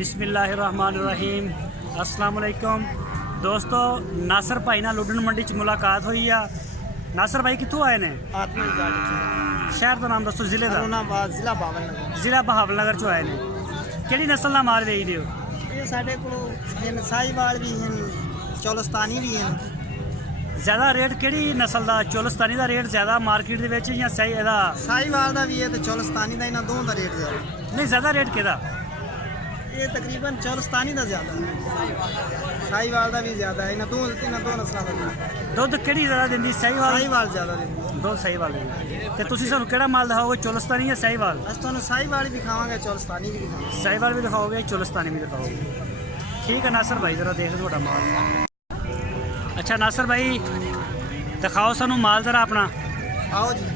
बिस्मिल्लाहिर्रहमानिर्रहीम अस्सलाम वालेकुम दोस्तों, नासर भाई नाल लुडन मंडी च मुलाकात हुई आ। नासर भाई कित्थों आए ने? शहर का नाम दसो, जिले का? जिला भावलनगर। जिला बहावलनगर चो आए ने। केड़ी नस्ल का माल वेचदे हो? ये साढ़े को साहिवाल भी हैं, चौलस्तानी भी हैं। ज़्यादा रेट केड़ी नस्ल का? चौलस्तानी का रेट ज़्यादा मार्केट दे विच या सही एदा? साहिवाल का भी है तो चौलस्तानी का, इन्होंने दोनों का रेट ज़्यादा। नहीं, ज़्यादा रेट केदा? ये तकरीबन चौलस्तानी का ज़्यादा है, साहिवाल का भी ज़्यादा है। इन्होंने दो नस्लों का दुध केड़ी ज़्यादा दिंदी? साहिवाल ज़्यादा देती। दो साहिवाल ते तुसीं सानूं केड़ा माल दिखाओगे, चौलस्तानी या साहिवाल? अस तुहानूं साहिवाल भी दिखावांगे, चौलस्तानी भी दिखावांगे। साहिवाल भी दिखाओगे, चौलस्तानी भी दिखाओगे। ठीक है नासर भाई, ज़रा देख थोड़ा माल। अच्छा नासर भाई, दिखाओ सानू माल ज़रा अपना। आओ जी,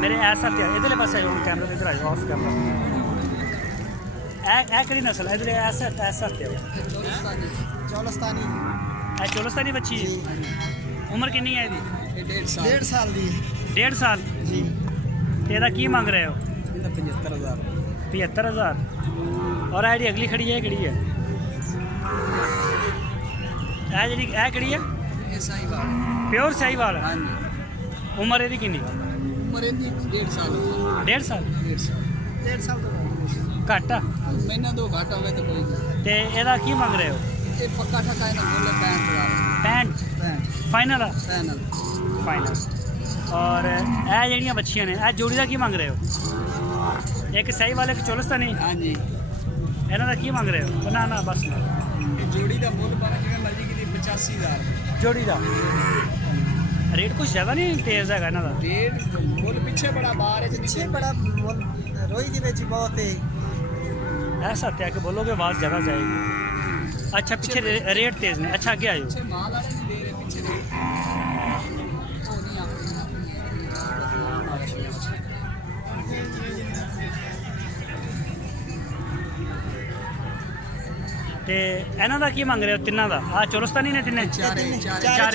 मेरे ऐसा इधरले पासे आयो, कैमरा इधर आयो, ऑफ कैमरा। ए केड़ी नस्ल है? इधर ऐसा चौलस्तानी ए चौलस्तानी बच्ची है। उम्र कितनी है इसकी? 1.5 साल दी। 1.5 साल जी। तेरा की मांग रहे हो? 75,000। 75,000। और आई अगली खड़ी है केड़ी है? जी केड़ी है? प्योर साहिवाल। हाँ जी। उम्र ਇਹਦੀ कितनी? उम्र इनकी 1.5 साल। 1.5 साल? 1.5 साल तो घट आ? महीना दो घाट हो गए तो कोई नहीं। ते ਇਹਦਾ ਕੀ ਮੰਗ ਰਹੇ ਹੋ? ये पक्का ठका है ना, बोले 65,000। 65 फाइनल आ? फाइनल। फाइनल। और ਇਹ ਜਿਹੜੀਆਂ ਬੱਚੀਆਂ ਨੇ, ਇਹ ਜੋੜੀ ਦਾ ਕੀ ਮੰਗ ਰਹੇ ਹੋ? ਇੱਕ ਸਹੀ ਵਾਲੇ, ਇੱਕ ਚੋਲਸਤਾਨੀ। हाँ जी। ਇਹਨਾਂ ਦਾ ਕੀ ਮੰਗ ਰਹੇ ਹੋ? ਨਾ ਨਾ ਬਸ ਨਾ। जोड़ी का मुल बना जिवें मर्जी की 85,000। ਜੋੜੀ ਦਾ ਰੇਟ ਕੁਛ ਜ਼ਿਆਦਾ ਨਹੀਂ ਤੇਜ਼ ਹੈਗਾ ਇਹਨਾਂ ਦਾ? रेट मुल पीछे बड़ा बाहर है, पीछे बड़ा मुल रोई दी बेची बहुत है। ऐसा क्या कि बोलोगे आवाज़ ज़्यादा जाएगी। अच्छा पीछे रेट तेज़ नहीं। अच्छा आगे आयो। पीछे माल वाले नहीं दे रहे, पीछे रेट वो नहीं ਤੇ ਇਹਨਾਂ ਦਾ ਕੀ ਮੰਗ ਰਹੇ ਹੋ ਤਿੰਨਾਂ ਦਾ? ਆ ਚੋਲਸਤਾਨੀ ਨੇ ਤਿੰਨੇ? चारे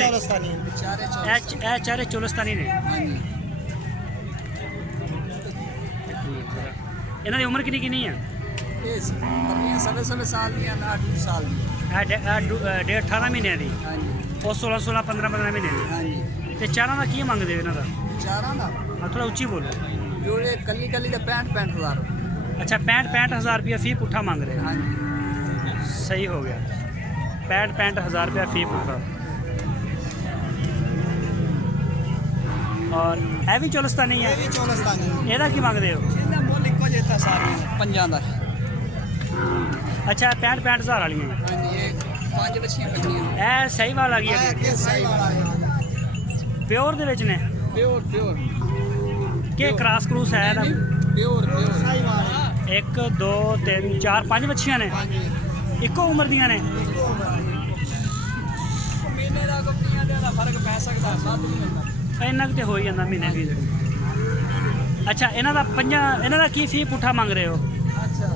चौलस्तानी। ਇਹ ਚਾਰੇ ਚੋਲਸਤਾਨੀ ਨੇ। ਇਹਨਾਂ ਦੀ ਉਮਰ ਕਿੰਨੀ ਕਿੰਨੀ ਆ? ये सवे साल दी, 8 साल दी। ਇਹ 18 ਮਹੀਨਿਆਂ ਦੀ। हाँ जी। ਉਹ 16 15 ਮਹੀਨੇ ਦੀ। हाँ जी। ਤੇ ਚਾਰਾਂ ਦਾ ਕੀ ਮੰਗਦੇ ਹੋ ਇਹਨਾਂ ਦਾ? चारा ना ਹਾਂ ਥੋੜਾ ਉੱਚੀ ਬੋਲੋ। जोड़े कली कली का 65,000। अच्छा 65,000 रुपया फी पुट्ठा मांग रहे हाँ हैं। जी। सही हो गया। 65,000 रुपया फी पुट्ठा। और है भी चौलस्तानी है? ये भी चौलस्तानी। ਇਹਦਾ ਕੀ ਮੰਗਦੇ ਹੋ? ਇਹਦਾ ਮੁੱਲ ਇੱਕੋ ਜਿਹਾ ਸਾਰੀਆਂ ਪੰਜਾਂ ਦਾ। अच्छा 65,000 ਵਾਲੀਆਂ। ਹਾਂਜੀ, ਇਹ 5 ਬੱਚੀਆਂ ਕੱਢੀਆਂ। ਇਹ ਸਹੀ ਵਾਲ ਆ ਗਈ ਹੈ? ਅੱਗੇ ਸਹੀ ਵਾਲਾ ਪਿਓਰ ਦੇ ਵਿੱਚ ਨੇ ਪਿਓਰ ਕਿ ਕ੍ਰਾਸ ਕਰੂਸ ਹੈ ਨਾ? ਪਿਓਰ ਸਹੀ ਵਾਲਾ। 1 2 3 4 5 ਬੱਚੀਆਂ ਨੇ। ਹਾਂਜੀ। ਇੱਕੋ ਉਮਰ ਦੀਆਂ ਨੇ? ਮਹੀਨੇ ਦਾ ਕੰਪਨੀਆਂ ਦਾ ਫਰਕ ਪੈ ਸਕਦਾ, ਸਭ ਨਹੀਂ ਹੁੰਦਾ। ਇੰਨਾ ਕੁ ਤੇ ਹੋ ਹੀ ਜਾਂਦਾ ਮਹੀਨੇ ਦੀ। ਅੱਛਾ ਇਹਨਾਂ ਦਾ ਕੀ ਫੀ ਪੁੱਠਾ ਮੰਗ ਰਹੇ ਹੋ? ਅੱਛਾ,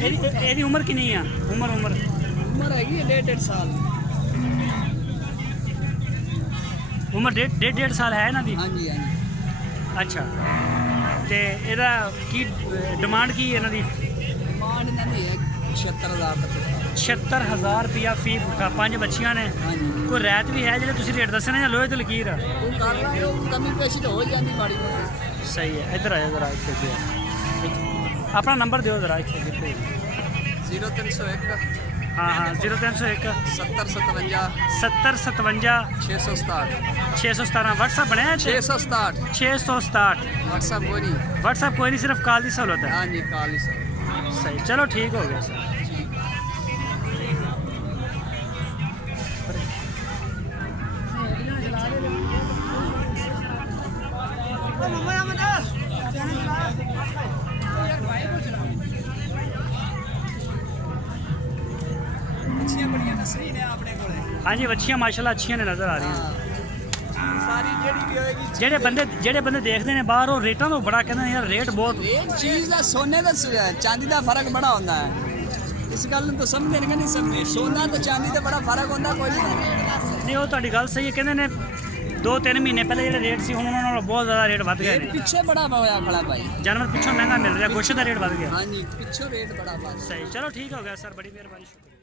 ਇਹਦੀ ਉਮਰ ਕਿੰਨੀ ਆ? ਉਮਰ ਉਮਰ ਹੈਗੀ 1.5 ਸਾਲ। ਉਮਰ 1.5 ਸਾਲ ਹੈ ਇਹਨਾਂ ਦੀ? ਹਾਂਜੀ ਹਾਂਜੀ। ਅੱਛਾ ਤੇ ਇਹਦਾ ਕੀ ਡਿਮਾਂਡ ਕੀ ਇਹਨਾਂ ਦੀ? ਡਿਮਾਂਡ ਇਹਨਾਂ ਦੀ ਹੈ 76,000 ਤੱਕ। 76,000 ਰੁਪਇਆ ਫੀ ਪੁੱਠਾ। 5 ਬੱਚੀਆਂ ਨੇ। ਹਾਂਜੀ। ਕੋਈ ਰੈਤ ਵੀ ਹੈ ਜਿਹੜੇ ਤੁਸੀਂ ਰੇਟ ਦੱਸਣੇ ਜਾਂ ਲੋਹੇ ਤੇ ਲਕੀਰ ਆ? ਉਹ ਕਰ ਲਾਂਗੇ, ਉਹ ਕਮੀ ਪੇਸ਼ੀ ਤਾਂ ਹੋ ਜਾਂਦੀ ਮਾੜੀ ਮੋਟੀ। ਸਹੀ ਹੈ। ਇੱਧਰ ਆਇਓ ਜ਼ਰਾ, ਇੱਥੇ ਅੱਗੇ ਆਪਣਾ ਨੰਬਰ ਦਿਓ ਜ਼ਰਾ ਇੱਥੇ ਅੱਗੇ। 0301 ਹਾਂ 0301 70 57 70 57 667 617 WhatsApp ਬਣਿਆ? 667 667 WhatsApp कोई नहीं। WhatsApp कोई नहीं, सिर्फ कॉल की सहूलत है? हाँ जी, कॉल ही सर। सही, चलो ठीक हो गया सर। हाँ जी, अच्छी माशाल्लाह अच्छी ने नज़र आ रही हैं। ਜਿਹੜੇ ਬੰਦੇ ਦੇਖਦੇ ਨੇ ਬਾਹਰ, ਉਹ ਰੇਟਾਂ ਤੋਂ ਬੜਾ ਕਹਿੰਦੇ ਨੇ ਯਾਰ ਰੇਟ ਬਹੁਤ। रेट चीज ਦਾ ਸੋਨੇ ਦਾ ਚਾਂਦੀ ਦਾ ਫਰਕ ਬੜਾ ਹੁੰਦਾ ਹੈ। ਇਸ ਗੱਲ ਨੂੰ ਤਾਂ ਸਮਝਦੇ ਨਹੀਂ ਸਮਝੇ। ਸੋਨਾ ਤੇ ਚਾਂਦੀ ਦਾ ਬੜਾ ਫਰਕ ਹੁੰਦਾ, ਕੋਈ ਨਹੀਂ। ਨਹੀਂ ਉਹ ਤੁਹਾਡੀ ਗੱਲ ਸਹੀ ਹੈ। ਕਹਿੰਦੇ ਨੇ 2-3 ਮਹੀਨੇ ਪਹਿਲੇ ਜਿਹੜੇ ਰੇਟ ਸੀ ਹੁਣ ਉਹਨਾਂ ਨਾਲੋਂ ਬਹੁਤ ਜ਼ਿਆਦਾ ਰੇਟ ਵੱਧ ਗਏ ਨੇ। ਪਿੱਛੇ ਬੜਾ ਹੋਇਆ ਖੜਾ ਭਾਈ। ਜਾਨਵਰ ਪਿੱਛੋਂ ਮਹਿੰਗਾ ਮਿਲ ਰਿਹਾ, ਗੋਸ਼ਤ ਦਾ ਰੇਟ ਵੱਧ ਗਿਆ। ਹਾਂਜੀ ਪਿੱਛੋਂ ਰੇਟ ਬੜਾ ਵੱਧ। ਸਹੀ, ਚਲੋ ਠੀਕ ਹੋ ਗਿਆ ਸਰ, ਬੜੀ ਮਿਹਰਬਾਨੀ, ਸ਼ੁਕਰੀਆ।